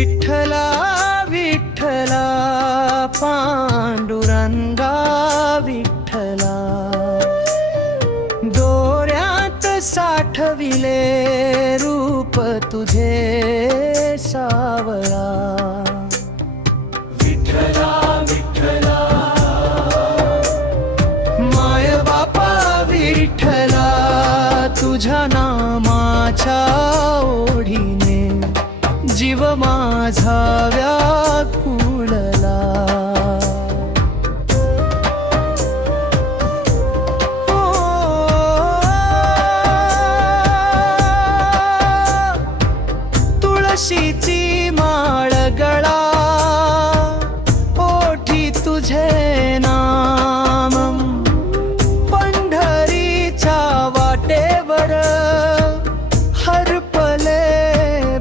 विठ्ठला विठ्ठला पांडुरंगा विठ्ठला, दोऱ्यात साठविले रूप तुझे सावळा. विठ्ठला विठ्ठला माय बापा विठ्ठला, तुझ्या नामाच्या ओढीने जीव माझा व्याकुळला. तुळशीची माळ गळा, ओठी तुझे नाम, पंढरीच्या वाटेवर हरपले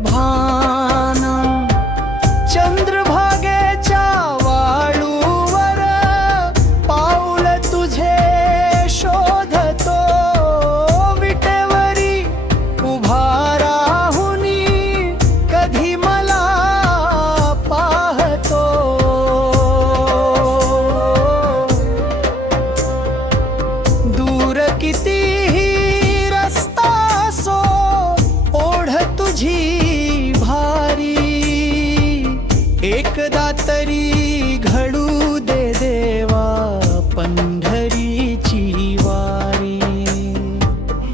भान. चंद्रभागेच्या वाळूवर पाऊल तुझे शोधतो, विटेवरी उभा राहुनी कधी मला पाहतो. दूर कितीही रस्ता असो, ओढ तुझी भारी, एकदा तरी घडू दे देवा पंढरीची वारी.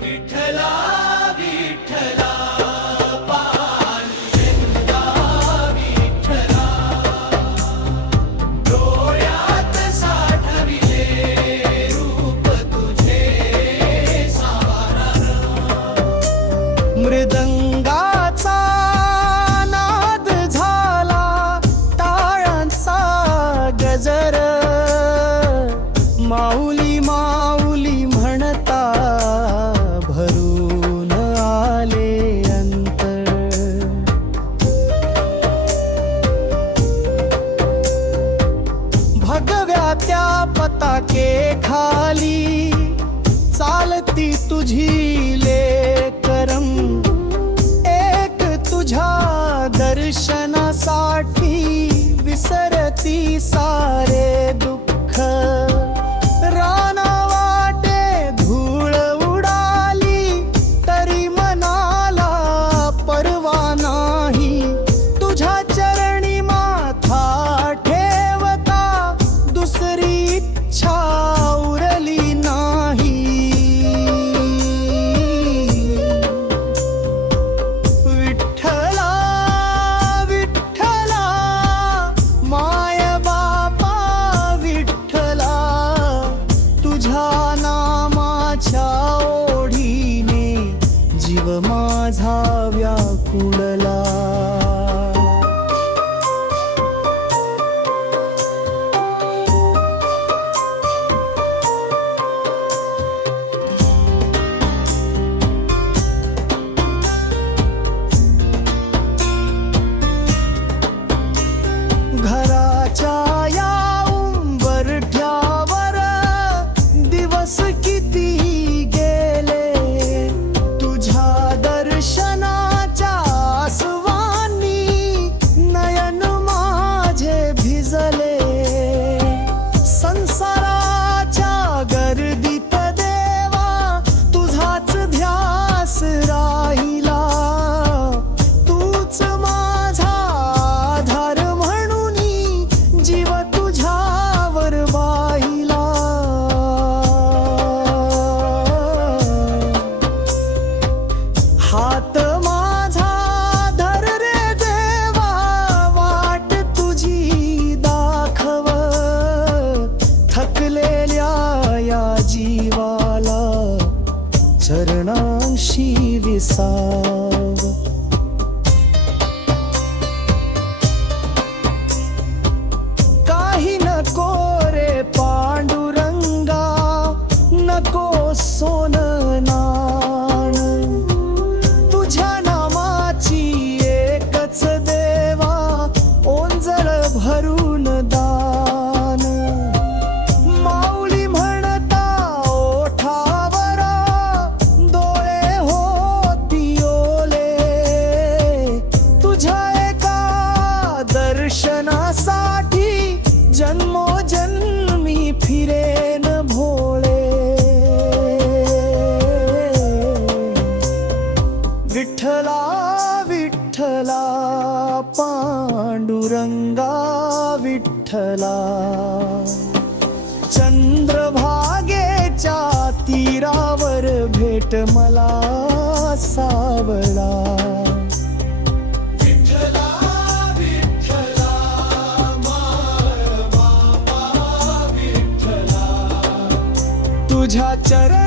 विठ्ठला विठ्ठला पांडुरंगा विठ्ठला, डोळ्यात साठविले रूप तुझे सावळा. मृदंगाचा नाद झाला, टाळांचा गजर, माऊली माऊली म्हणता भरून आले अंतर. भगव्या त्या पताके खाली चालती तुझी लेकरम, एक तुझ्या दर्शनासाठी विसरती सारे दुःख. राना वाटे धूळ उडाली तरी मनाला परवा नाही, तुझ्या चरणी माथा ठेवता दुसरी इच्छा उरली नाही. विठ्ठला विठ्ठला माय बापा विठ्ठला, तुझ्या नामाच्या ओढीने जीव माझा व्याकुळला. घराच्या या उंबरठ्यावर दिवस किती गेले, तुझ्या दर्शनाच्या आसवांनी नयन माझे भिजले. संसाराच्या गर्दीत देवा तुझाच ध्यास राहिला, तूच माझा आधार म्हणूनी जीव तुझ्यावर वाहिला. हात माझा धर रे देवा, वाट तुझी दाखव, थकलेल्या या जीवाला चरणांशी विसाव. काही नको रे पांडुरंगा, नको सोनं नाण, तुझ्या विठ्ठला विठ्ठला पांडुरंगा विठ्ठला चंद्रभागेच्या तीरावर भेट मला सावळा विठ्ठला विठ्ठला माळ बाबा विठ्ठला तुझ्या चरण